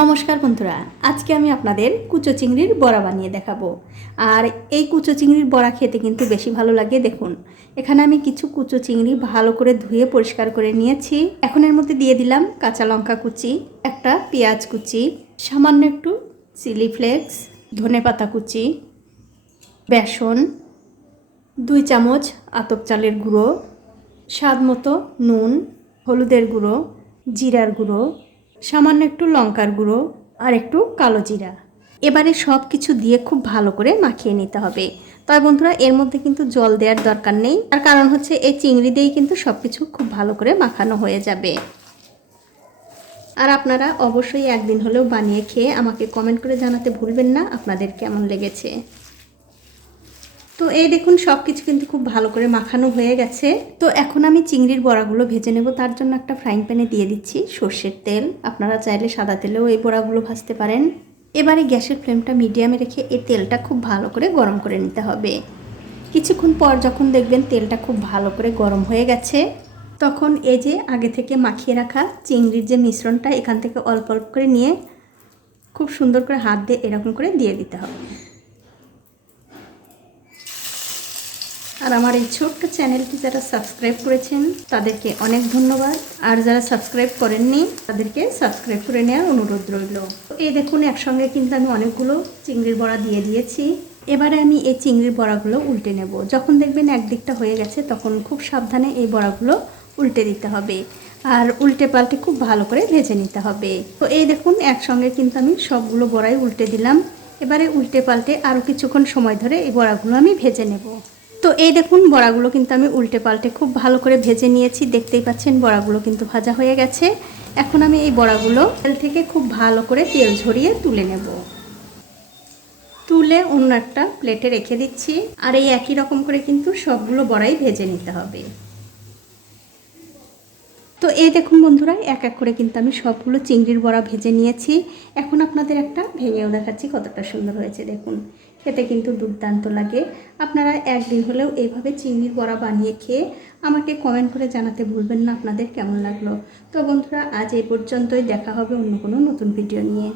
নমস্কার বন্ধুরা, আজকে আমি আপনাদের কুচো চিংড়ির বড়া বানিয়ে দেখাবো। আর এই কুচো চিংড়ির বড়া খেতে কিন্তু বেশি ভালো লাগে। দেখুন, এখানে আমি কিছু কুচো চিংড়ি ভালো করে ধুয়ে পরিষ্কার করে নিয়েছি। এখন এর মধ্যে দিয়ে দিলাম কাঁচা লঙ্কা কুচি, একটা পেঁয়াজ কুচি, সামান্য একটু চিলি ফ্লেক্স, ধনেপাতা কুচি, বেসন, 2 চামচ আতপ চালের গুঁড়ো, স্বাদ মতো নুন, হলুদের গুঁড়ো, জিরার গুঁড়ো, সামান্য একটু লঙ্কার গুঁড়ো আর একটু কালো জিরা। এবারে সব কিছু দিয়ে খুব ভালো করে মাখিয়ে নিতে হবে। তবে বন্ধুরা, এর মধ্যে কিন্তু জল দেওয়ার দরকার নেই, তার কারণ হচ্ছে এই চিংড়ি দিয়েই কিন্তু সব কিছু খুব ভালো করে মাখানো হয়ে যাবে। আর আপনারা অবশ্যই একদিন হলেও বানিয়ে খেয়ে আমাকে কমেন্ট করে জানাতে ভুলবেন না আপনাদের কেমন লেগেছে। তো এই দেখুন, সব কিছু কিন্তু খুব ভালো করে মাখানো হয়ে গেছে। তো এখন আমি চিংড়ির বড়াগুলো ভেজে নেব। তার জন্য একটা ফ্রাইং প্যানে দিয়ে দিচ্ছি সর্ষের তেল। আপনারা চাইলে সাদা তেলেও এই বড়াগুলো ভাজতে পারেন। এবারে গ্যাসের ফ্লেমটা মিডিয়ামে রেখে এই তেলটা খুব ভালো করে গরম করে নিতে হবে। কিছুক্ষণ পর যখন দেখবেন তেলটা খুব ভালো করে গরম হয়ে গেছে, তখন এই যে আগে থেকে মাখিয়ে রাখা চিংড়ির যে মিশ্রণটা, এখান থেকে অল্প অল্প করে নিয়ে খুব সুন্দর করে হাত দিয়ে এরকম করে দিয়ে দিতে হবে। আর আমার এই ছোট্ট চ্যানেলটি যারা সাবস্ক্রাইব করেছেন তাদেরকে অনেক ধন্যবাদ। আর যারা সাবস্ক্রাইব করেননি তাদেরকে সাবস্ক্রাইব করে নেওয়ার অনুরোধ রইল। এই দেখুন, একসঙ্গে কিন্তু আমি অনেকগুলো চিংড়ির বড়া দিয়ে দিয়েছি। এবারে আমি এই চিংড়ির বড়াগুলো উল্টে নেব। যখন দেখবেন একদিকটা হয়ে গেছে, তখন খুব সাবধানে এই বড়াগুলো উল্টে দিতে হবে আর উল্টে পাল্টে খুব ভালো করে ভেজে নিতে হবে। তো এই দেখুন, একসঙ্গে কিন্তু আমি সবগুলো বড়াই উল্টে দিলাম। এবারে উল্টে পাল্টে আরও কিছুক্ষণ সময় ধরে এই বড়াগুলো আমি ভেজে নেব। তো এই দেখুন, বড়াগুলো কিন্তু আমি উল্টে পাল্টে খুব ভালো করে ভেজে নিয়েছি। দেখতেই পাচ্ছেন বড়াগুলো কিন্তু ভাজা হয়ে গেছে। এখন আমি এই বড়াগুলো তেল থেকে খুব ভালো করে তেল ঝরিয়ে তুলে নেব। তুলে অন্য একটা প্লেটে রেখে দিচ্ছি। আর এই একই রকম করে কিন্তু সবগুলো বড়াই ভেজে নিতে হবে। তো এই দেখুন বন্ধুরা, এক এক করে কিন্তু আমি সবগুলো চিংড়ির বড়া ভেজে নিয়েছি। এখন আপনাদের একটা ভেঙেও দেখাচ্ছি কতটা সুন্দর হয়েছে। দেখুন, খেতে কিন্তু দুর্দান্ত লাগে। আপনারা একদিন হলেও এইভাবে চিংড়ির বড়া বানিয়ে খেয়ে আমাকে কমেন্ট করে জানাতে ভুলবেন না আপনাদের কেমন লাগলো। তো বন্ধুরা, আজ এই পর্যন্তই। দেখা হবে অন্য কোনো নতুন ভিডিও নিয়ে।